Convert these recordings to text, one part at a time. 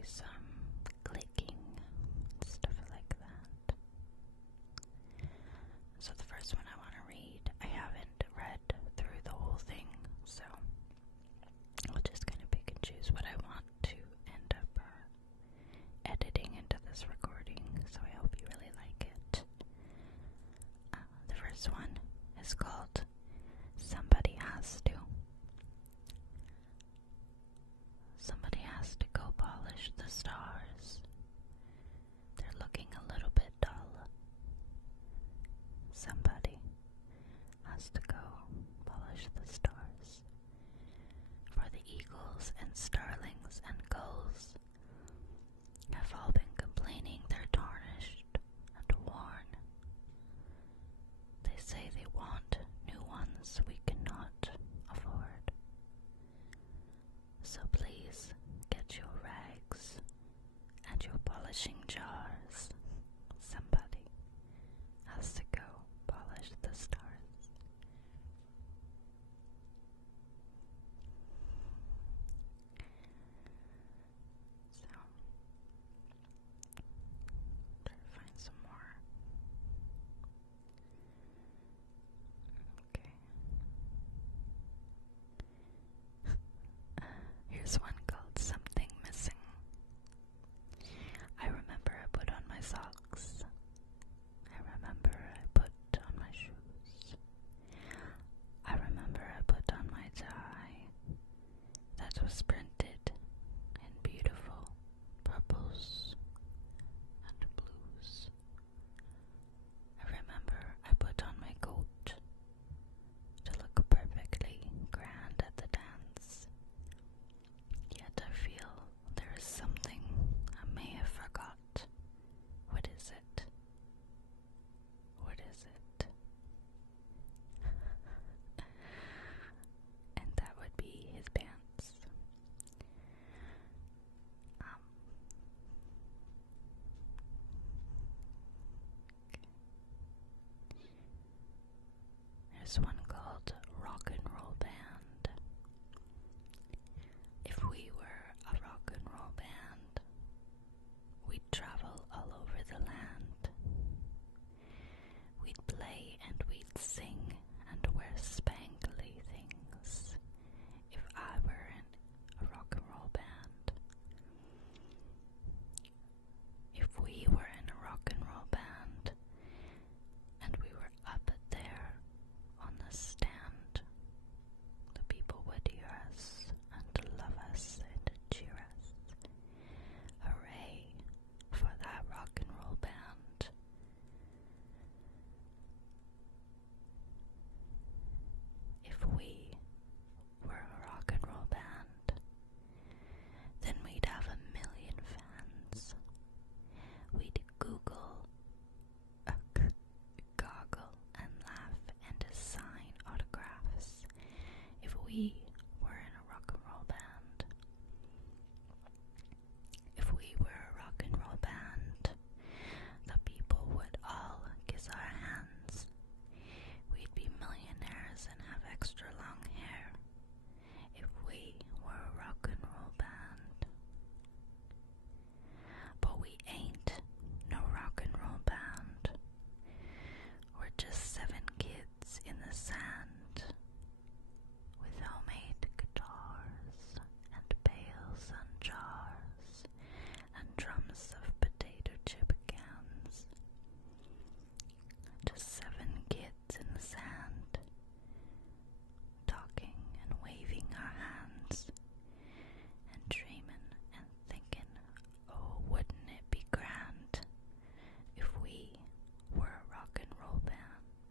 be some clicking, stuff like that. So the first one I want to read, I haven't read through the whole thing, so I'll just kind of pick and choose what I want to end up editing into this recording, so I hope you really like it. The first one is called Somebody Has to. Somebody has to go polish the stars. They're looking a little bit dull. Somebody has to go polish the stars. For the eagles and starlings and gulls have all been complaining they're tarnished and worn. They say they want new ones we cannot afford. So please get your rags and your polishing jars. Somebody has to go polish the stars. So, try to find some more. Okay. Here's one called Something Missing. I remember I put on my socks. I remember I put on my shoes. I remember I put on my tie that was printed in beautiful purples and blues. I remember I put on my coat to look perfectly grand at the dance. Yet I feel there is something I may have forgot. What is it? What is it? And that would be his pants. There's one called Rock and Roll Band. If we were a rock and roll band, we'd travel all over the land. We'd play and we'd sing and wear spangly things. If I were in a rock and roll band. If we were in a rock and roll band and we were up there on the stand, the people would hear us and love us and cheer us. Hooray for that rock and roll band. If we were a rock and roll band, then we'd have 1,000,000 fans. We'd goggle and laugh and sign autographs if we were in a rock and roll band. If we were a rock and roll band, the people would all kiss our hands. We'd be millionaires and have extra long hair if we were a rock and roll band. But we ain't no rock and roll band. We're just 7 kids in the sand with homemade guitars and pails and jars and drums of potato chip cans. Just 7 kids in the sand, talking and waving our hands and dreaming and thinking, oh, wouldn't it be grand if we were a rock and roll band.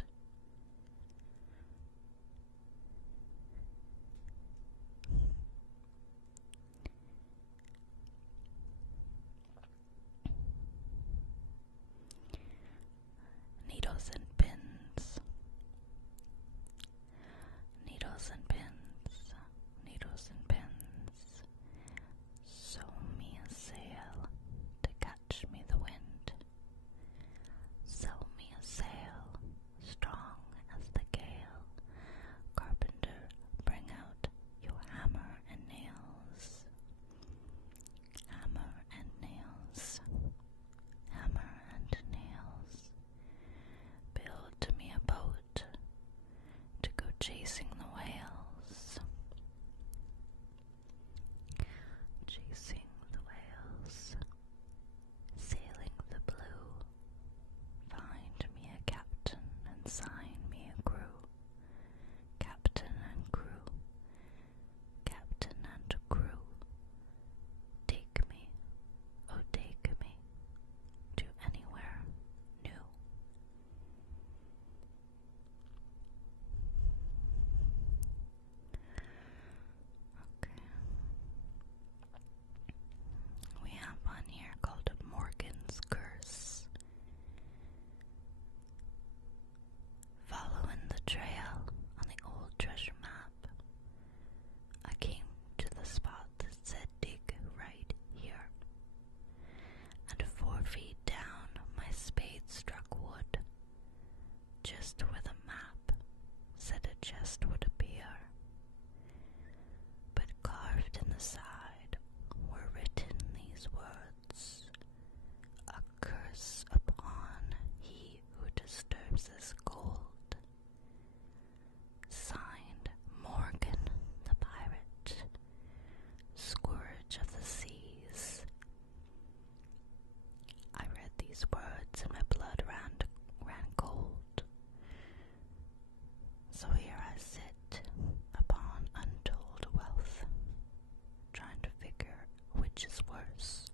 worse.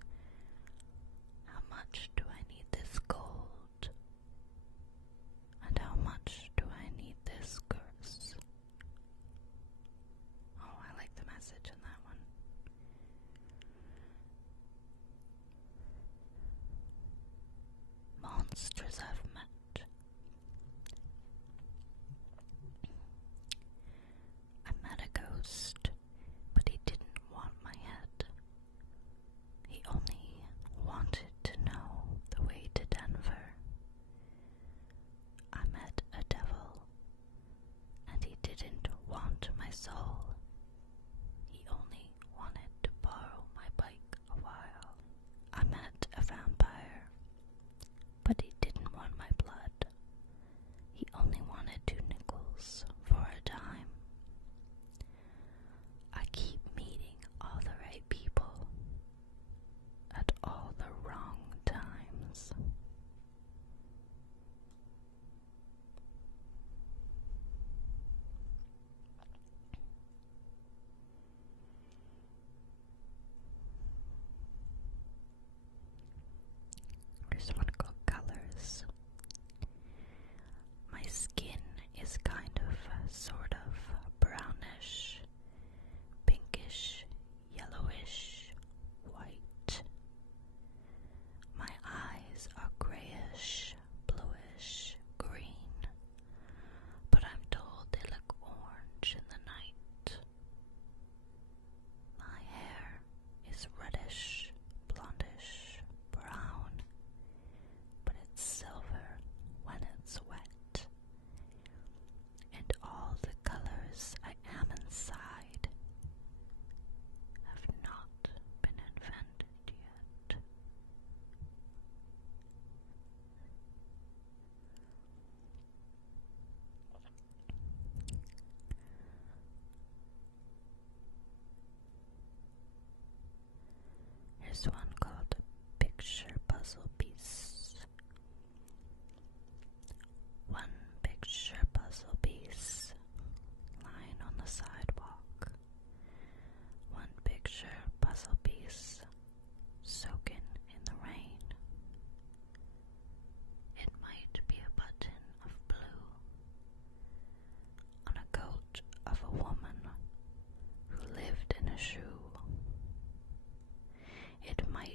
How much do I need this gold? And how much do I need this curse? Oh, I like the message in that one. Monsters I've met. I met a ghost, but he didn't want my head. He only wanted to know the way to Denver. I met a devil, and he didn't want my soul. He only wanted to borrow my bike a while. I met a vampire, but he didn't want my blood. He only wanted 2 nickels for a dime. I keep meeting all the right people at all the wrong times. Here's one called Colors. My skin is kind of, sort of brownish, pinkish, yellowish, white. My eyes are grayish, bluish, green, but I'm told they look orange in the night. My hair is reddish, blondish, brown, but it's silver when it's wet. And all the colors I am inside have not been invented yet. Here's one called Picture Puzzle Piece. One picture puzzle piece lying on the sidewalk. One picture puzzle piece soaking in the rain. It might be a button of blue on a coat of a woman who lived in a shoe. It might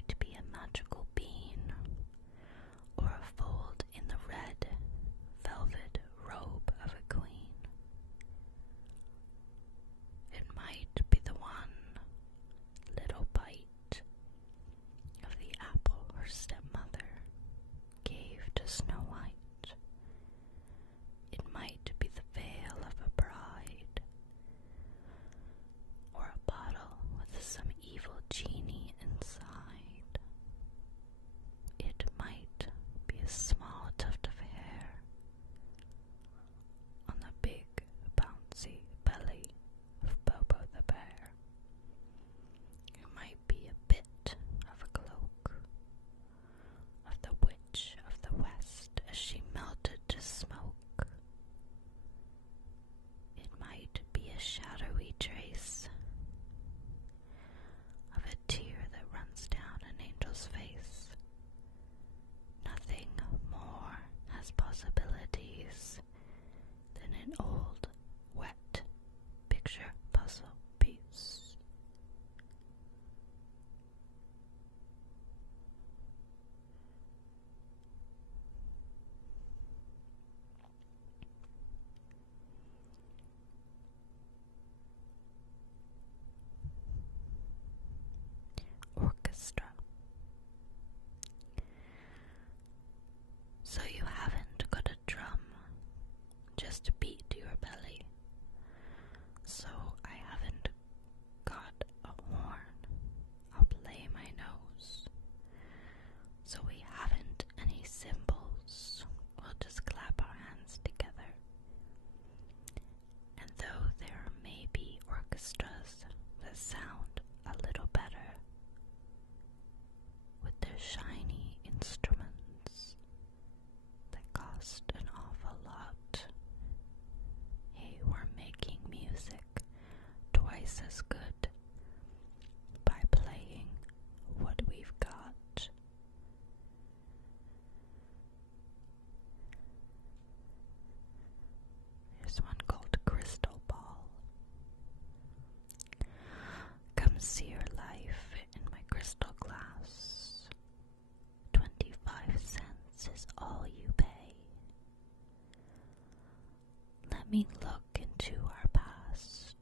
me look into our past.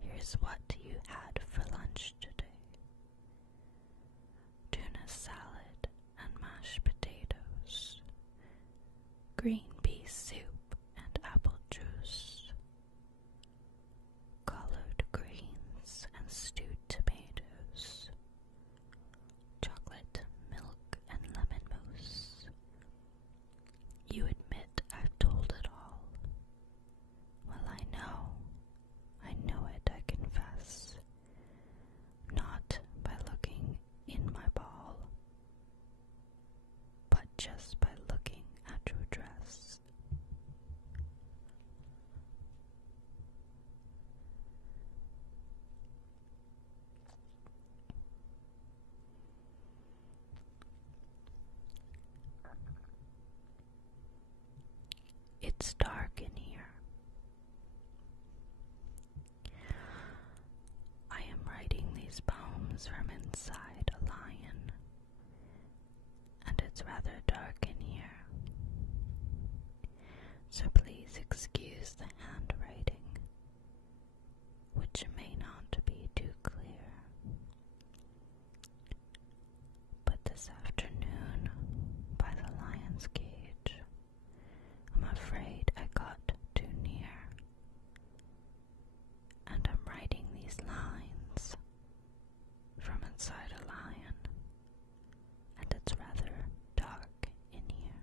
Here's what you had for lunch today: tuna salad and mashed potatoes, green pea soup and apple juice, collard greens and stewed tomatoes, chocolate milk and lemon mousse. You admit I've told it all. Well, I know it, I confess. Not by looking in my ball, but just by looking at your dress. It's dark in here. I am writing these poems from inside a lion, and it's rather dark in here. So please excuse the handwriting, which may not be too clear. But this afternoon, by the lion's cage, I'm afraid I got too near, and I'm writing these lines from inside a lion, and it's rather dark in here.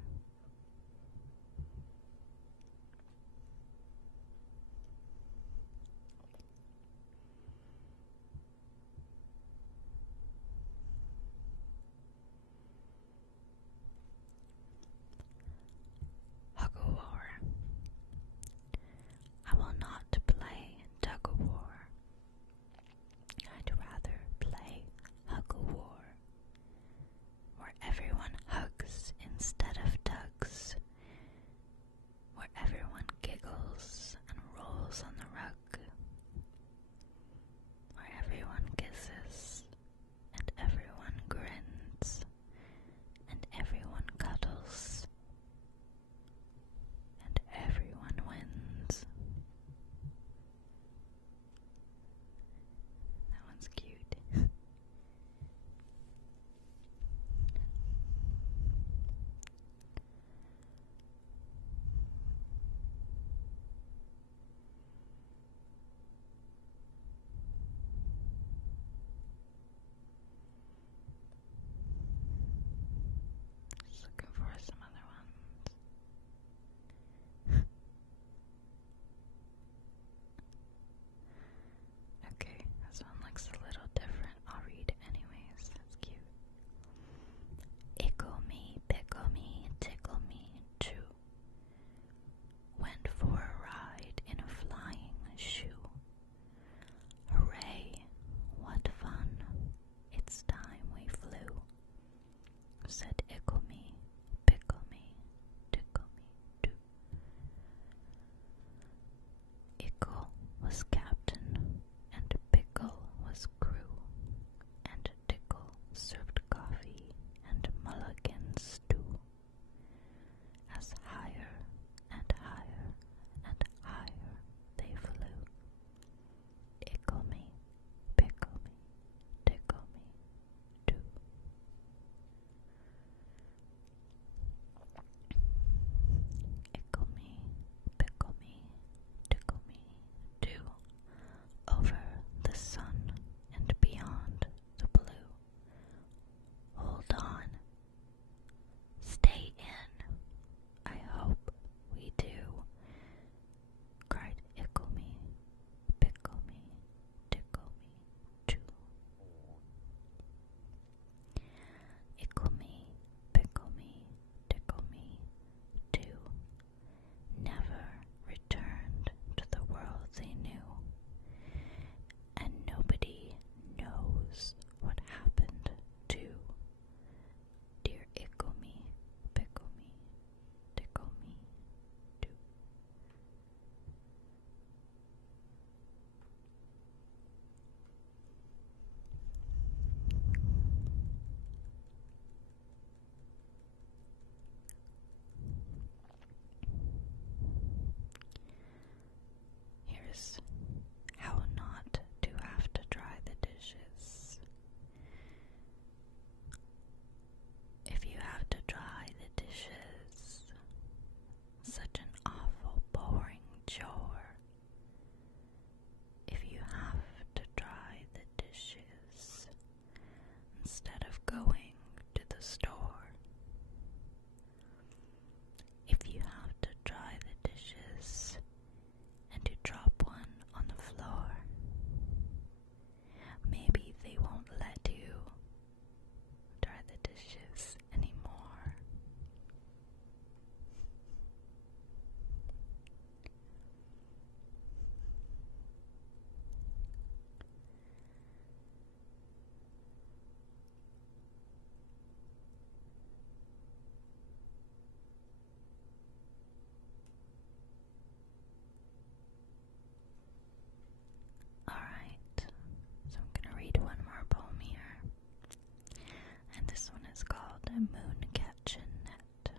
a moon catchin' net.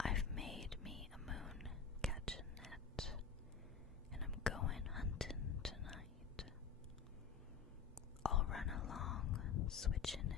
I've made me a moon catchin' net, and I'm going hunting tonight. I'll run along, switching